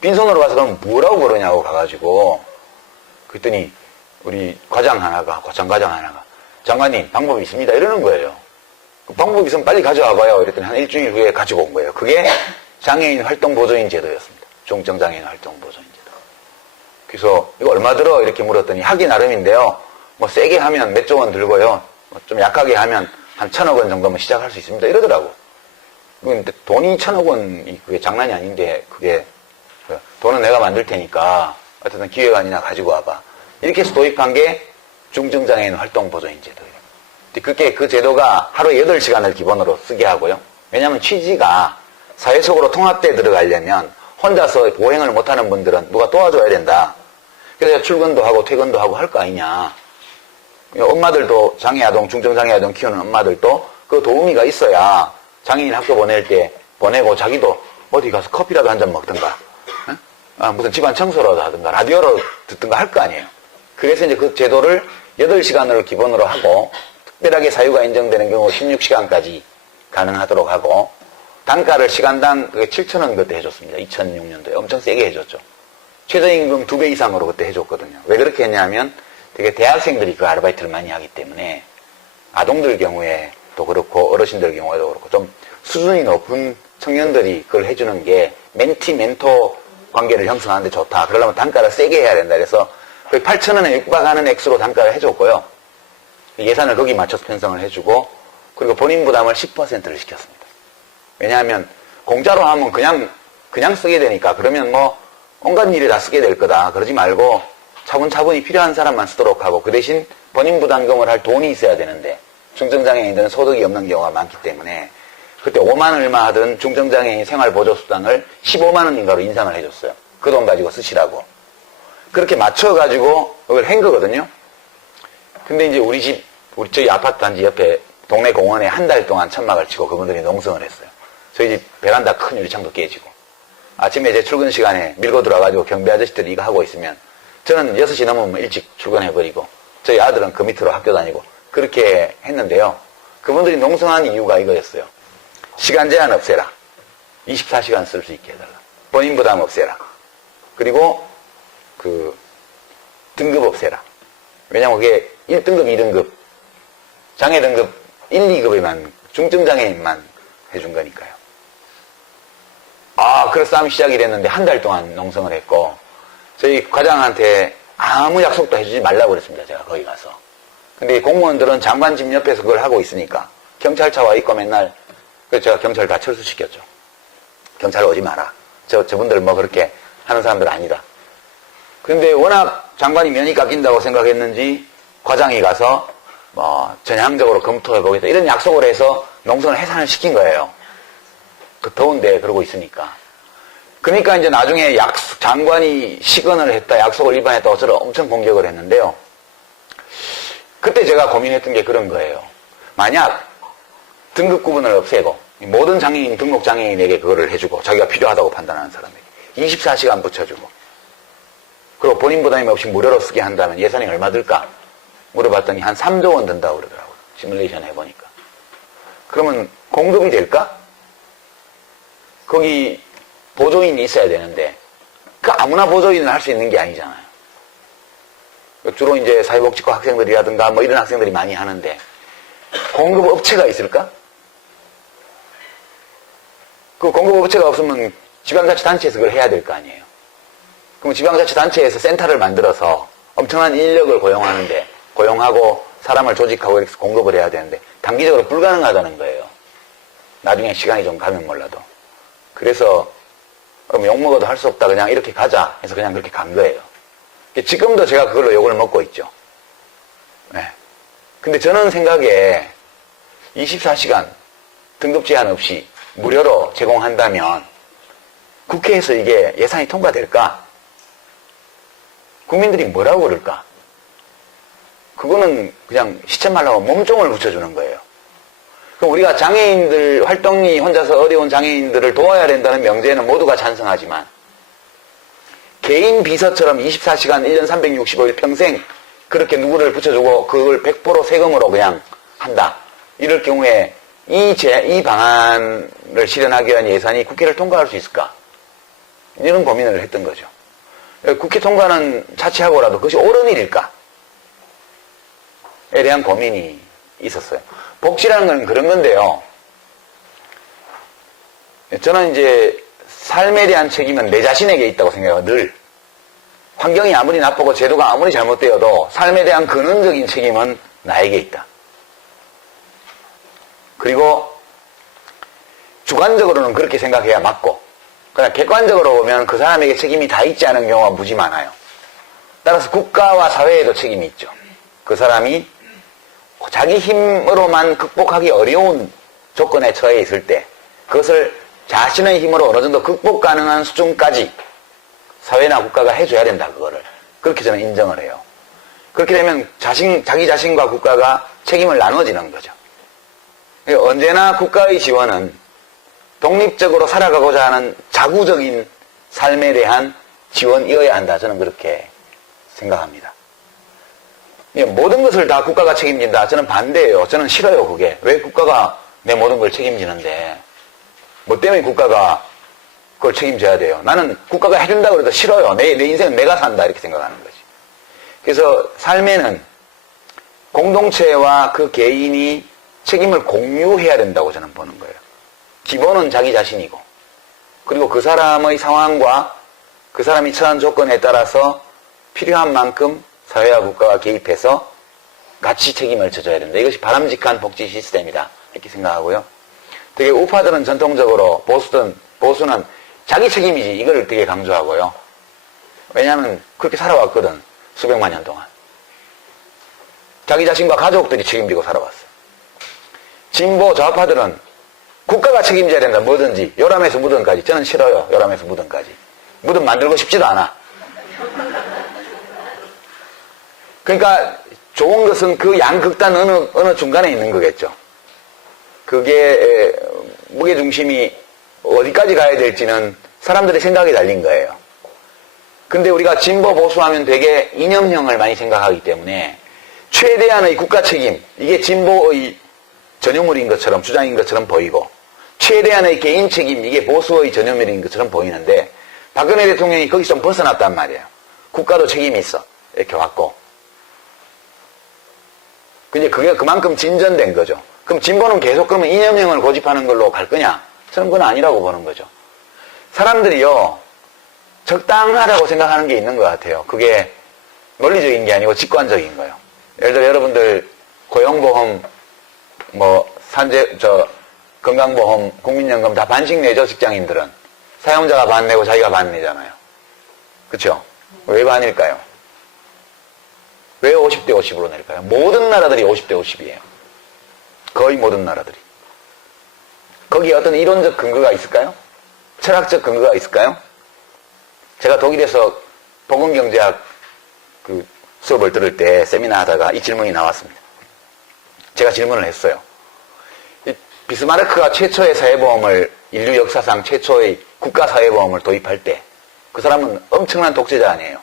빈손으로 가서 그럼 뭐라고 그러냐고 가가지고. 그랬더니, 우리 고창 과장 하나가, 장관님, 방법이 있습니다. 이러는 거예요. 그 방법이 있으면 빨리 가져와봐요. 이랬더니 한 일주일 후에 가지고 온 거예요. 그게 장애인 활동보조인 제도였습니다. 중증장애인 활동보조인 제도. 그래서 이거 얼마 들어? 이렇게 물었더니 하기 나름인데요. 세게 하면 몇 조 원 들고요. 좀 약하게 하면 한 1,000억 원 정도면 시작할 수 있습니다. 이러더라고. 근데 돈이 1,000억 원이 그게 장난이 아닌데 그게 돈은 내가 만들 테니까 어쨌든 기획안이나 가지고 와봐. 이렇게 해서 도입한 게 중증장애인 활동보조인 제도예요. 근데 그 제도가 하루에 8시간을 기본으로 쓰게 하고요. 왜냐하면 취지가 사회 속으로 통합돼 들어가려면 혼자서 보행을 못하는 분들은 누가 도와줘야 된다. 그래서 출근도 하고 퇴근도 하고 할 거 아니냐. 엄마들도 장애아동, 중증장애아동 키우는 엄마들도 그 도우미가 있어야 장애인 학교 보낼 때 보내고 자기도 어디 가서 커피라도 한 잔 먹든가, 무슨 집안 청소라도 하든가, 라디오로 듣든가 할 거 아니에요. 그래서 이제 그 제도를 8시간을 기본으로 하고 특별하게 사유가 인정되는 경우 16시간까지 가능하도록 하고 단가를 시간당 7,000원 그때 해줬습니다. 2006년도에. 엄청 세게 해줬죠. 최저임금 2배 이상으로 그때 해줬거든요. 왜 그렇게 했냐면 되게 대학생들이 그 아르바이트를 많이 하기 때문에 아동들 경우에도 그렇고 어르신들 경우에도 그렇고 좀 수준이 높은 청년들이 그걸 해주는 게 멘티, 멘토 관계를 형성하는데 좋다. 그러려면 단가를 세게 해야 된다. 그래서 거의 8,000원에 육박하는 액수로 단가를 해줬고요. 예산을 거기 맞춰서 편성을 해주고 그리고 본인 부담을 10%를 시켰습니다. 왜냐하면 공짜로 하면 그냥 쓰게 되니까 그러면 온갖 일에 다 쓰게 될 거다. 그러지 말고 차분차분히 필요한 사람만 쓰도록 하고 그 대신 본인 부담금을 할 돈이 있어야 되는데 중증장애인들은 소득이 없는 경우가 많기 때문에 그때 5만 얼마 하던 중증장애인 생활보조수당을 15만 원인가로 인상을 해줬어요. 그 돈 가지고 쓰시라고. 그렇게 맞춰가지고 그걸 한 거거든요. 근데 이제 우리 저희 아파트 단지 옆에 동네 공원에 한 달 동안 천막을 치고 그분들이 농성을 했어요. 저희 집 베란다 큰 유리창도 깨지고. 아침에 제 출근 시간에 밀고 들어와가지고 경비 아저씨들이 이거 하고 있으면 저는 6시 넘으면 일찍 출근해버리고 저희 아들은 그 밑으로 학교 다니고 그렇게 했는데요. 그분들이 농성한 이유가 이거였어요. 시간 제한 없애라. 24시간 쓸 수 있게 해달라. 본인 부담 없애라. 그리고 그 등급 없애라. 왜냐면 그게 1등급, 2등급, 장애 등급 1, 2급에만 중증장애인만 해준 거니까요. 그래서 싸움이 시작이 됐는데 한 달 동안 농성을 했고 저희 과장한테 아무 약속도 해주지 말라고 그랬습니다. 제가 거기 가서. 근데 공무원들은 장관 집 옆에서 그걸 하고 있으니까 경찰차 와 있고 맨날 그래서 제가 경찰 다 철수시켰죠. 경찰 오지 마라. 저분들 뭐 그렇게 하는 사람들 아니다. 근데 워낙 장관이 면이 깎인다고 생각했는지 과장이 가서 뭐 전향적으로 검토해보겠다 이런 약속을 해서 농성을 해산을 시킨 거예요. 그 더운데 그러고 있으니까. 그러니까 이제 나중에 장관이 시건을 했다, 약속을 위반했다고 저를 엄청 공격을 했는데요. 그때 제가 고민했던 게 그런 거예요. 만약 등급 구분을 없애고 모든 장애인, 등록 장애인에게 그거를 해주고 자기가 필요하다고 판단하는 사람에게 24시간 붙여주고 그리고 본인 부담이 없이 무료로 쓰게 한다면 예산이 얼마 들까? 물어봤더니 한 3조 원 든다고 그러더라고요. 시뮬레이션 해보니까. 그러면 공급이 될까? 거기 보조인이 있어야 되는데 그 아무나 보조인을 할 수 있는 게 아니잖아요. 주로 이제 사회복지과 학생들이라든가 뭐 이런 학생들이 많이 하는데 공급 업체가 있을까? 그 공급 업체가 없으면 지방자치단체에서 그걸 해야 될 거 아니에요. 그럼 지방자치단체에서 센터를 만들어서 엄청난 인력을 고용하고 사람을 조직하고 이렇게 공급을 해야 되는데 단기적으로 불가능하다는 거예요. 나중에 시간이 좀 가면 몰라도. 그래서 그럼 욕먹어도 할 수 없다 그냥 이렇게 가자 해서 그냥 그렇게 간 거예요. 지금도 제가 그걸로 욕을 먹고 있죠. 네. 근데 저는 생각에 24시간 등급 제한 없이 무료로 제공한다면 국회에서 이게 예산이 통과될까? 국민들이 뭐라고 그럴까? 그거는 그냥 시체 말라고 몸종을 붙여주는 거예요. 그럼 우리가 장애인들, 활동이 혼자서 어려운 장애인들을 도와야 된다는 명제에는 모두가 찬성하지만 개인 비서처럼 24시간 1년 365일 평생 그렇게 누구를 붙여주고 그걸 100% 세금으로 그냥 한다. 이럴 경우에 이 방안을 실현하기 위한 예산이 국회를 통과할 수 있을까? 이런 고민을 했던 거죠. 국회 통과는 자치하고라도 그것이 옳은 일일까? 에 대한 고민이 있었어요. 복지라는 건 그런 건데요. 저는 이제 삶에 대한 책임은 내 자신에게 있다고 생각해요. 늘. 환경이 아무리 나쁘고 제도가 아무리 잘못되어도 삶에 대한 근원적인 책임은 나에게 있다. 그리고 주관적으로는 그렇게 생각해야 맞고 그러나 객관적으로 보면 그 사람에게 책임이 다 있지 않은 경우가 무지 많아요. 따라서 국가와 사회에도 책임이 있죠. 그 사람이 자기 힘으로만 극복하기 어려운 조건에 처해 있을 때 그것을 자신의 힘으로 어느 정도 극복 가능한 수준까지 사회나 국가가 해줘야 된다. 그거를. 그렇게 저는 인정을 해요. 그렇게 되면 자기 자신과 국가가 책임을 나눠지는 거죠. 언제나 국가의 지원은 독립적으로 살아가고자 하는 자구적인 삶에 대한 지원이어야 한다. 저는 그렇게 생각합니다. 모든 것을 다 국가가 책임진다. 저는 반대예요. 저는 싫어요. 그게. 왜 국가가 내 모든 걸 책임지는데 뭐 때문에 국가가 그걸 책임져야 돼요. 나는 국가가 해준다고 해도 싫어요. 내 인생은 내가 산다. 이렇게 생각하는 거지. 그래서 삶에는 공동체와 그 개인이 책임을 공유해야 된다고 저는 보는 거예요. 기본은 자기 자신이고 그리고 그 사람의 상황과 그 사람이 처한 조건에 따라서 필요한 만큼 사회와 국가가 개입해서 같이 책임을 져줘야 된다. 이것이 바람직한 복지 시스템이다. 이렇게 생각하고요. 되게 우파들은 전통적으로 보수는 자기 책임이지 이걸 되게 강조하고요. 왜냐하면 그렇게 살아왔거든. 수백만 년 동안. 자기 자신과 가족들이 책임지고 살아왔어요. 진보 좌파들은 국가가 책임져야 된다. 뭐든지. 요람에서 무덤까지. 저는 싫어요. 요람에서 무덤까지. 무덤 만들고 싶지도 않아. 그러니까 좋은 것은 그 양극단 어느 중간에 있는 거겠죠. 그게 무게중심이 어디까지 가야 될지는 사람들의 생각에 달린 거예요. 근데 우리가 진보 보수하면 되게 이념형을 많이 생각하기 때문에 최대한의 국가 책임, 이게 진보의 전유물인 것처럼 주장인 것처럼 보이고 최대한의 개인 책임, 이게 보수의 전유물인 것처럼 보이는데 박근혜 대통령이 거기서 좀 벗어났단 말이에요. 국가도 책임이 있어. 이렇게 왔고. 근데 그게 그만큼 진전된 거죠. 그럼 진보는 계속 그러면 이념형을 고집하는 걸로 갈 거냐? 저는 그건 아니라고 보는 거죠. 사람들이요, 적당하다고 생각하는 게 있는 것 같아요. 그게 논리적인 게 아니고 직관적인 거예요. 예를 들어 여러분들 고용보험, 건강보험, 국민연금 다 반씩 내죠, 직장인들은. 사용자가 반 내고 자기가 반 내잖아요. 그쵸? 왜 반일까요? 왜 50대 50으로 낼까요? 모든 나라들이 50대 50이에요. 거의 모든 나라들이. 거기에 어떤 이론적 근거가 있을까요? 철학적 근거가 있을까요? 제가 독일에서 보건경제학 그 수업을 들을 때 세미나 하다가 이 질문이 나왔습니다. 제가 질문을 했어요. 비스마르크가 최초의 사회보험을, 인류 역사상 최초의 국가사회보험을 도입할 때 그 사람은 엄청난 독재자 아니에요.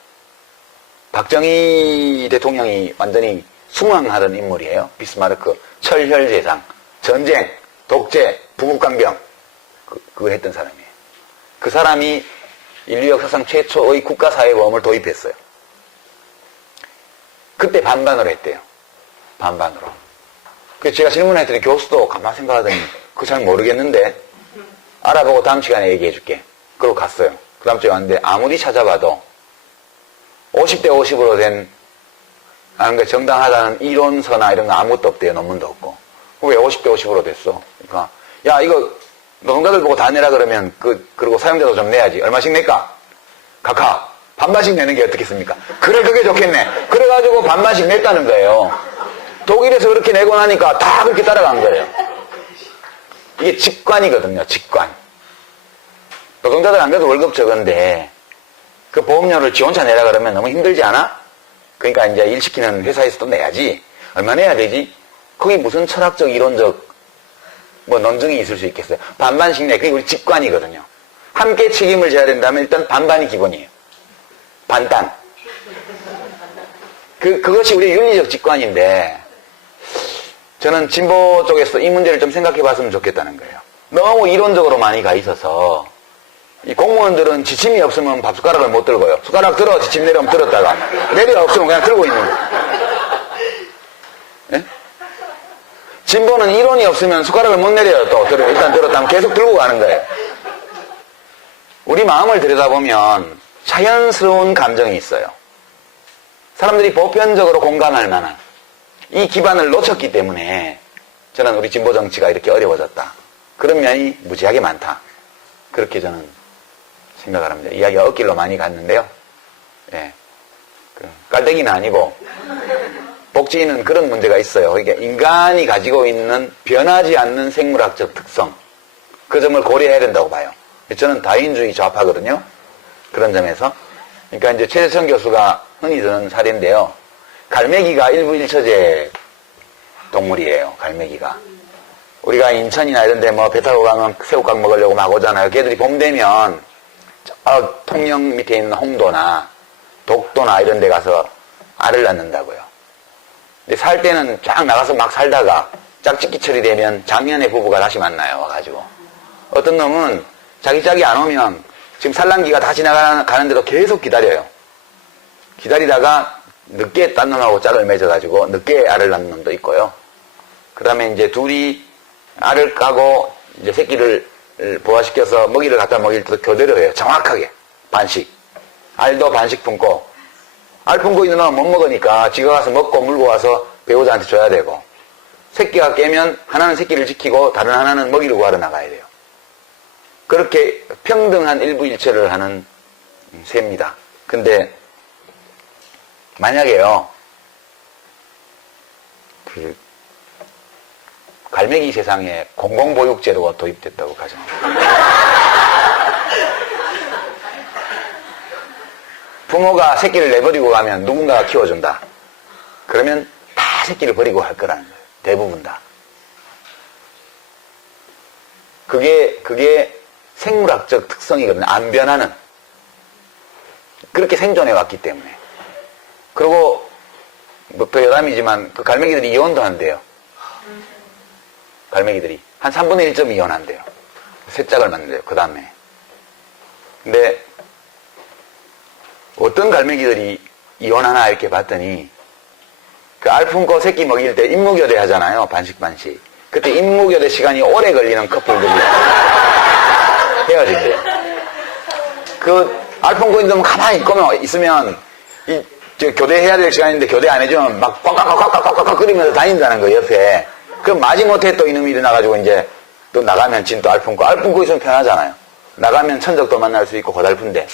박정희 대통령이 완전히 숭앙하던 인물이에요. 비스마르크, 철혈제상, 전쟁, 독재, 부국강병 그거 했던 사람이에요. 그 사람이 인류 역사상 최초의 국가사회보험을 도입했어요. 그때 반반으로 했대요. 반반으로. 그래서 제가 질문했더니 교수도 가만 생각하더니 그거 잘 모르겠는데 알아보고 다음 시간에 얘기해 줄게. 그러고 갔어요. 그 다음 주에 왔는데 아무리 찾아봐도 50대 50으로 된 정당하다는 이론서나 이런 거 아무것도 없대요. 논문도 없고. 왜 50대 50으로 됐어? 그러니까 야 이거 노동자들 보고 다 내라 그러면 그리고 사용자도 좀 내야지. 얼마씩 낼까? 각하 반반씩 내는 게 어떻겠습니까? 그래 그게 좋겠네. 그래가지고 반반씩 냈다는 거예요. 독일에서 그렇게 내고 나니까 다 그렇게 따라간 거예요. 이게 직관이거든요. 직관. 노동자들 안 그래도 월급 적은데 그 보험료를 지 혼자 내라 그러면 너무 힘들지 않아? 그러니까 이제 일 시키는 회사에서도 내야지. 얼마 내야 되지? 거기 무슨 철학적, 이론적 논증이 있을 수 있겠어요. 반반씩 내. 그게 우리 직관이거든요. 함께 책임을 져야 된다면 일단 반반이 기본이에요. 반단. 그것이 우리의 윤리적 직관인데 저는 진보 쪽에서 이 문제를 좀 생각해 봤으면 좋겠다는 거예요. 너무 이론적으로 많이 가 있어서 이 공무원들은 지침이 없으면 밥숟가락을 못 들고요. 숟가락 들어, 지침 내려면 들었다가 내려 없으면 그냥 들고 있는 거예요. 네? 진보는 이론이 없으면 숟가락을 못 내려요. 또 일단 들었다면 계속 들고 가는 거예요. 우리 마음을 들여다보면 자연스러운 감정이 있어요. 사람들이 보편적으로 공감할 만한 이 기반을 놓쳤기 때문에 저는 우리 진보 정치가 이렇게 어려워졌다. 그런 면이 무지하게 많다. 그렇게 저는 생각을 합니다. 이야기가 엇길로 많이 갔는데요. 예. 깔때기는 아니고 복지는 그런 문제가 있어요. 그러니까 인간이 가지고 있는 변하지 않는 생물학적 특성, 그 점을 고려해야 된다고 봐요. 저는 다인주의 좌파거든요. 그런 점에서. 그러니까 이제 최재천 교수가 흔히 드는 사례인데요. 갈매기가 일부일처제 동물이에요. 갈매기가. 우리가 인천이나 이런 데 배 타고 가면 새우깡 먹으려고 막 오잖아요. 걔들이 봄 되면 통영 밑에 있는 홍도나 독도나 이런 데 가서 알을 낳는다고요. 근데 살 때는 쫙 나가서 막 살다가 짝짓기철이 되면 작년에 부부가 다시 만나요. 와가지고. 어떤 놈은 자기 짝이 안 오면 지금 산란기가 다 지나가는데도 계속 기다려요. 기다리다가 늦게 딴 놈하고 짝을 맺어가지고 늦게 알을 낳는 놈도 있고요. 그 다음에 이제 둘이 알을 까고 이제 새끼를 부화시켜서 먹이를 갖다 먹일 때도 교대로 해요. 정확하게. 반씩. 알도 반씩 품고. 알 품고 있는 놈은 못 먹으니까 지가 가서 먹고 물고 와서 배우자한테 줘야 되고. 새끼가 깨면 하나는 새끼를 지키고 다른 하나는 먹이를 구하러 나가야 돼요. 그렇게 평등한 일부일체를 하는 새입니다. 근데 만약에요. 갈매기 세상에 공공보육제도가 도입됐다고 가정합니다. 부모가 새끼를 내버리고 가면 누군가가 키워준다. 그러면 다 새끼를 버리고 할 거라는 거예요. 대부분 다. 그게 생물학적 특성이거든요. 안 변하는. 그렇게 생존해 왔기 때문에. 그리고 또 여담이지만 그 갈매기들이 이혼도 한대요. 갈매기들이 한 3분의 1점 이혼한대요. 새 짝을 만든대요. 그 다음에. 근데 어떤 갈매기들이 이혼하나 이렇게 봤더니 그 알품고 새끼 먹일 때 임무교대 하잖아요. 반씩. 그때 임무교대 시간이 오래 걸리는 커플들이 헤어진대요. 그 알품고 있는 가만히 있으면 교대해야 될 시간인데 교대 안 해주면 막 꽉꽉꽉꽉꽉꽉 끓이면서 다닌다는 거예요. 옆에. 그럼 마지못해 또 이놈이 일어나가지고 이제 또 나가면 진 또 알품고 있으면 편하잖아요. 나가면 천적도 만날 수 있고 고달픈데.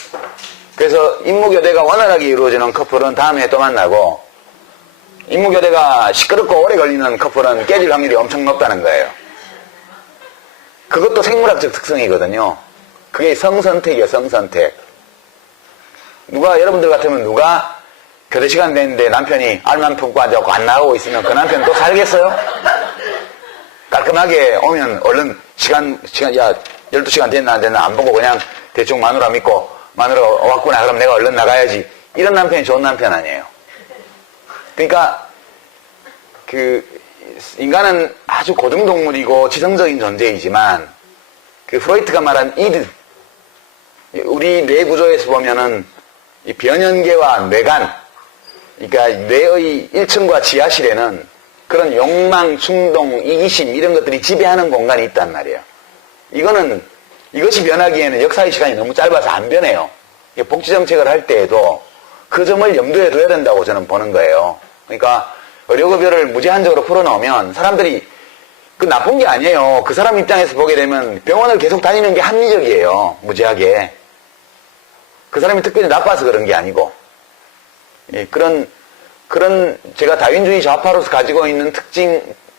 그래서 임무교대가 원활하게 이루어지는 커플은 다음 해에 또 만나고, 임무교대가 시끄럽고 오래 걸리는 커플은 깨질 확률이 엄청 높다는 거예요. 그것도 생물학적 특성이거든요. 그게 성선택이에요. 성선택. 여러분들 같으면 누가 교대 시간 됐는데 남편이 알만 품고 앉아갖고 안 나가고 있으면 그 남편 또 살겠어요? 깔끔하게 오면 얼른 시간, 12시간 됐나 안 됐나 안 보고 그냥 대충 마누라 믿고 마누라 왔구나 그럼 내가 얼른 나가야지. 이런 남편이 좋은 남편 아니에요. 그러니까 인간은 아주 고등동물이고 지성적인 존재이지만 그 프로이트가 말한 이드, 우리 뇌 구조에서 보면은 이 변연계와 뇌간, 그러니까 뇌의 1층과 지하실에는 그런 욕망, 충동, 이기심 이런 것들이 지배하는 공간이 있단 말이에요. 이것이 변하기에는 역사의 시간이 너무 짧아서 안 변해요. 복지정책을 할 때에도 그 점을 염두에 둬야 된다고 저는 보는 거예요. 그러니까 의료급여를 무제한적으로 풀어놓으면 사람들이 그 나쁜 게 아니에요. 그 사람 입장에서 보게 되면 병원을 계속 다니는 게 합리적이에요. 무제하게. 그 사람이 특별히 나빠서 그런 게 아니고. 예, 그런 제가 다윈주의 좌파로서 가지고 있는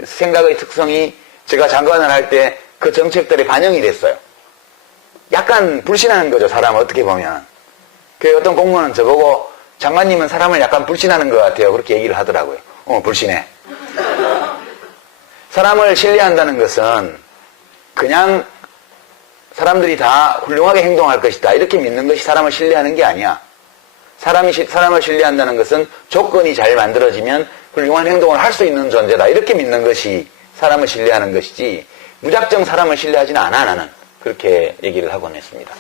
생각의 특성이 제가 장관을 할 때 그 정책들이 반영이 됐어요. 약간 불신하는 거죠, 사람을 어떻게 보면. 그 어떤 공무원은 저보고 장관님은 사람을 약간 불신하는 것 같아요. 그렇게 얘기를 하더라고요. 불신해. 사람을 신뢰한다는 것은 그냥 사람들이 다 훌륭하게 행동할 것이다. 이렇게 믿는 것이 사람을 신뢰하는 게 아니야. 사람을 신뢰한다는 것은 조건이 잘 만들어지면 훌륭한 행동을 할 수 있는 존재다. 이렇게 믿는 것이 사람을 신뢰하는 것이지 무작정 사람을 신뢰하지는 않아. 나는 그렇게 얘기를 하곤 했습니다.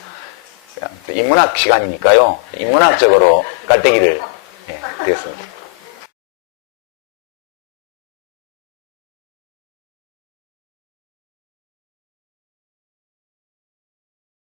인문학 시간이니까요. 인문학적으로 깔때기를 드렸습니다.